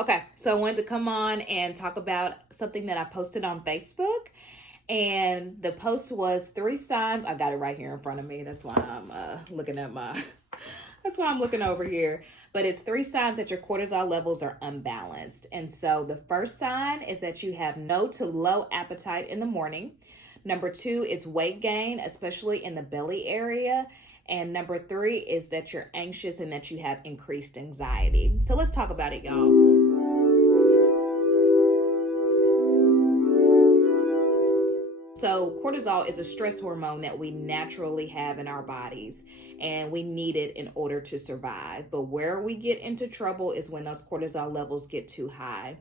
Okay, so I wanted to come on and talk about something that I posted on Facebook. And the post was 3 signs. I got it right here in front of me. That's why I'm looking at my, that's why I'm looking over here. But it's 3 signs that your cortisol levels are unbalanced. And so the first sign is that you have no to low appetite in the morning. Number 2 is weight gain, especially in the belly area. And number 3 is that you're anxious and that you have increased anxiety. So let's talk about it, y'all. So, cortisol is a stress hormone that we naturally have in our bodies, and we need it in order to survive. But where we get into trouble is when those cortisol levels get too high.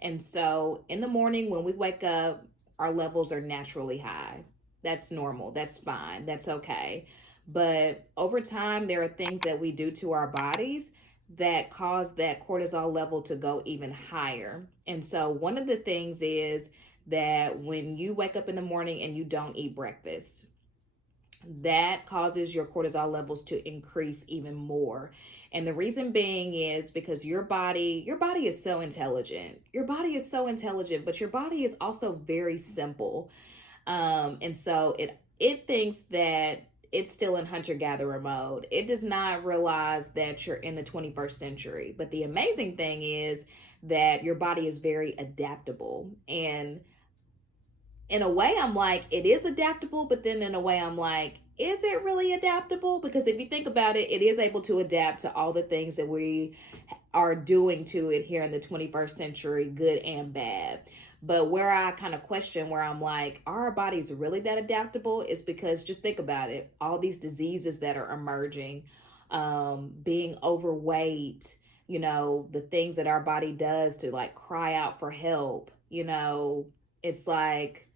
And so, in the morning when we wake up, our levels are naturally high. That's normal, that's fine, that's okay. But over time, there are things that we do to our bodies that cause that cortisol level to go even higher. And so, one of the things is that when you wake up in the morning and you don't eat breakfast, that causes your cortisol levels to increase even more. And the reason being is because your body is so intelligent. Your body is so intelligent, but your body is also very simple. And so it thinks that it's still in hunter-gatherer mode. It does not realize that you're in the 21st century. But the amazing thing is that your body is very adaptable. And in a way, I'm like, it is adaptable, but then in a way, I'm like, is it really adaptable? Because if you think about it, it is able to adapt to all the things that we are doing to it here in the 21st century, good and bad. But where I kind of question, where I'm like, are our bodies really that adaptable? Is because just think about it. All these diseases that are emerging, being overweight, the things that our body does to like cry out for help, it's like,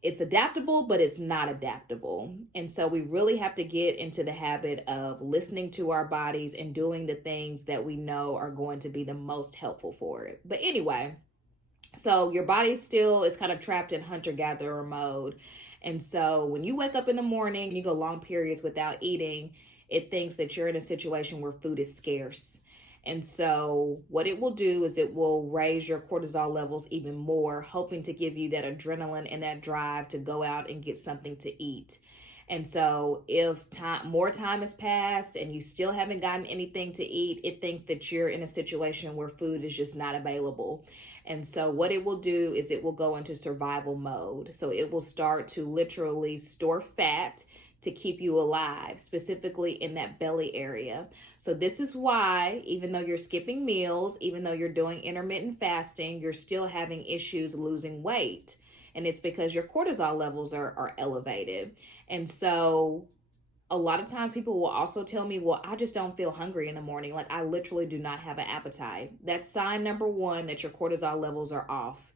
it's adaptable, but it's not adaptable. And so we really have to get into the habit of listening to our bodies and doing the things that we know are going to be the most helpful for it. But anyway, so your body still is kind of trapped in hunter-gatherer mode. And so when you wake up in the morning and you go long periods without eating, it thinks that you're in a situation where food is scarce. And so what it will do is it will raise your cortisol levels even more, hoping to give you that adrenaline and that drive to go out and get something to eat. And so if more time has passed and you still haven't gotten anything to eat, it thinks that you're in a situation where food is just not available. And so what it will do is it will go into survival mode. So it will start to literally store fat to keep you alive, specifically in that belly area. So this is why, even though you're skipping meals, even though you're doing intermittent fasting, you're still having issues losing weight. And it's because your cortisol levels are elevated. And so a lot of times people will also tell me, well, I just don't feel hungry in the morning. Like I literally do not have an appetite. That's sign number 1 that your cortisol levels are off.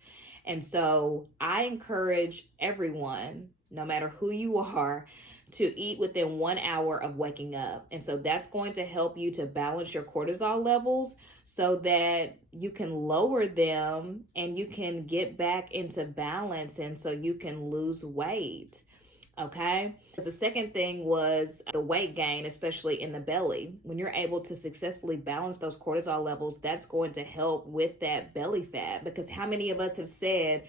And so I encourage everyone, no matter who you are, to eat within 1 hour of waking up. And so that's going to help you to balance your cortisol levels so that you can lower them and you can get back into balance and so you can lose weight. Okay. The second thing was the weight gain, especially in the belly. When you're able to successfully balance those cortisol levels, that's going to help with that belly fat. Because how many of us have said,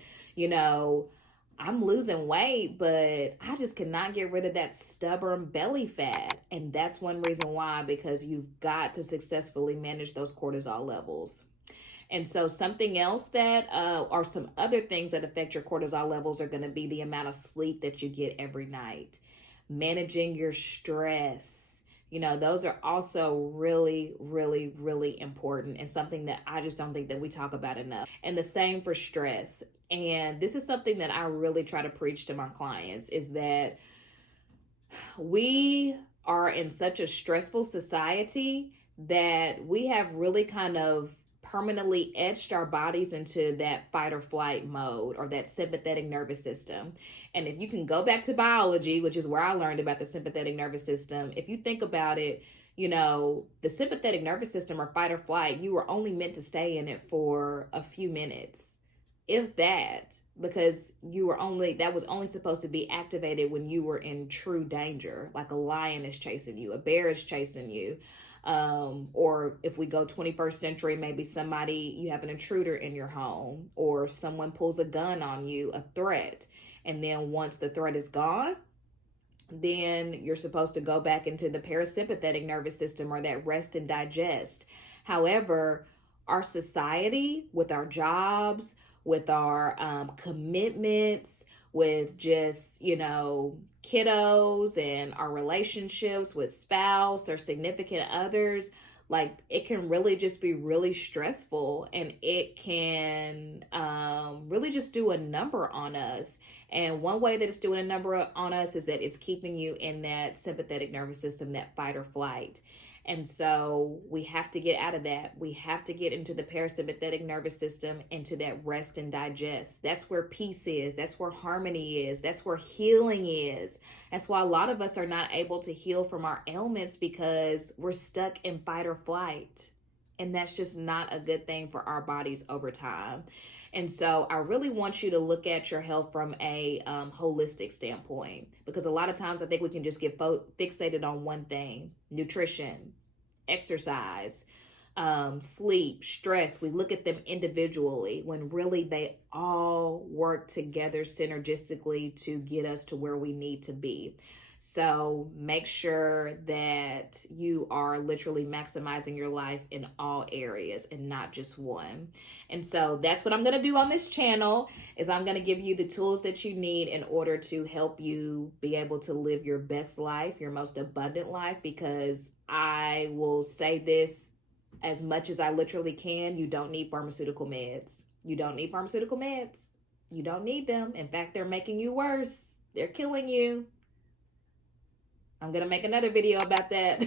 I'm losing weight, but I just cannot get rid of that stubborn belly fat. And that's one reason why, because you've got to successfully manage those cortisol levels. And so something else that, or some other things that affect your cortisol levels are going to be the amount of sleep that you get every night, managing your stress. Those are also really, really, really important and something that I just don't think that we talk about enough. And the same for stress. And this is something that I really try to preach to my clients is that we are in such a stressful society that we have really kind of permanently etched our bodies into that fight or flight mode or that sympathetic nervous system. And if you can go back to biology, which is where I learned about the sympathetic nervous system, if you think about it, the sympathetic nervous system or fight or flight, you were only meant to stay in it for a few minutes, if that, because that was only supposed to be activated when you were in true danger, like a lion is chasing you, a bear is chasing you. Or if we go 21st century, maybe you have an intruder in your home, or someone pulls a gun on you, a threat. And then once the threat is gone, then you're supposed to go back into the parasympathetic nervous system, or that rest and digest. However, our society, with our jobs, with our commitments, with just, kiddos and our relationships with spouse or significant others, like, it can really just be really stressful, and it can really just do a number on us. And one way that it's doing a number on us is that it's keeping you in that sympathetic nervous system, that fight or flight. And so we have to get out of that. We have to get into the parasympathetic nervous system, into that rest and digest. That's where peace is. That's where harmony is. That's where healing is. That's why a lot of us are not able to heal from our ailments, because we're stuck in fight or flight. And that's just not a good thing for our bodies over time. And so I really want you to look at your health from a holistic standpoint, because a lot of times I think we can just get fixated on one thing: nutrition, exercise, sleep, stress. We look at them individually, when really they all work together synergistically to get us to where we need to be. So make sure that you are literally maximizing your life in all areas and not just one. And so that's what I'm going to do on this channel, is I'm going to give you the tools that you need in order to help you be able to live your best life, your most abundant life, because I will say this as much as I literally can: you don't need pharmaceutical meds. You don't need pharmaceutical meds. You don't need them. In fact, they're making you worse. They're killing you. I'm going to make another video about that.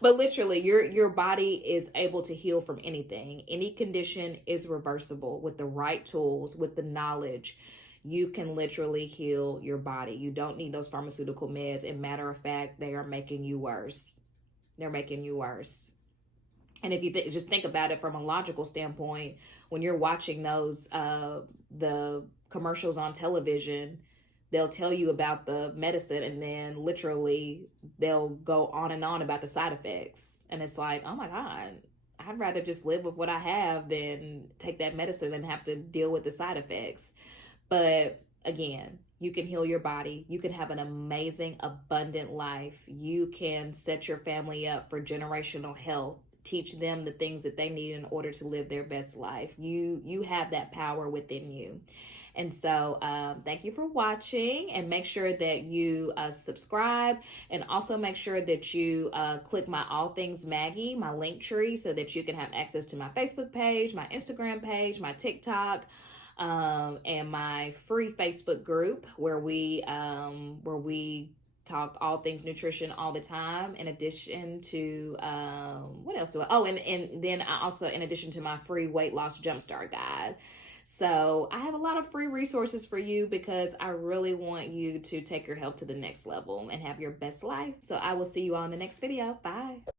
But literally, your body is able to heal from anything. Any condition is reversible with the right tools, with the knowledge. You can literally heal your body. You don't need those pharmaceutical meds. And matter of fact, they are making you worse. They're making you worse. And if you just think about it from a logical standpoint, when you're watching those, the commercials on television, they'll tell you about the medicine, and then literally they'll go on and on about the side effects. And it's like, oh my God, I'd rather just live with what I have than take that medicine and have to deal with the side effects. But again, you can heal your body. You can have an amazing, abundant life. You can set your family up for generational health. Teach them the things that they need in order to live their best life. You have that power within you. And so thank you for watching, and make sure that you subscribe, and also make sure that you click my All Things Maggie, my link tree, so that you can have access to my Facebook page, my Instagram page, my TikTok, and my free Facebook group where we talk all things nutrition all the time, in addition to what else do I, and then I also, in addition to my free weight loss jumpstart guide. So I have a lot of free resources for you, because I really want you to take your health to the next level and have your best life. So I will see you all in the next video. Bye.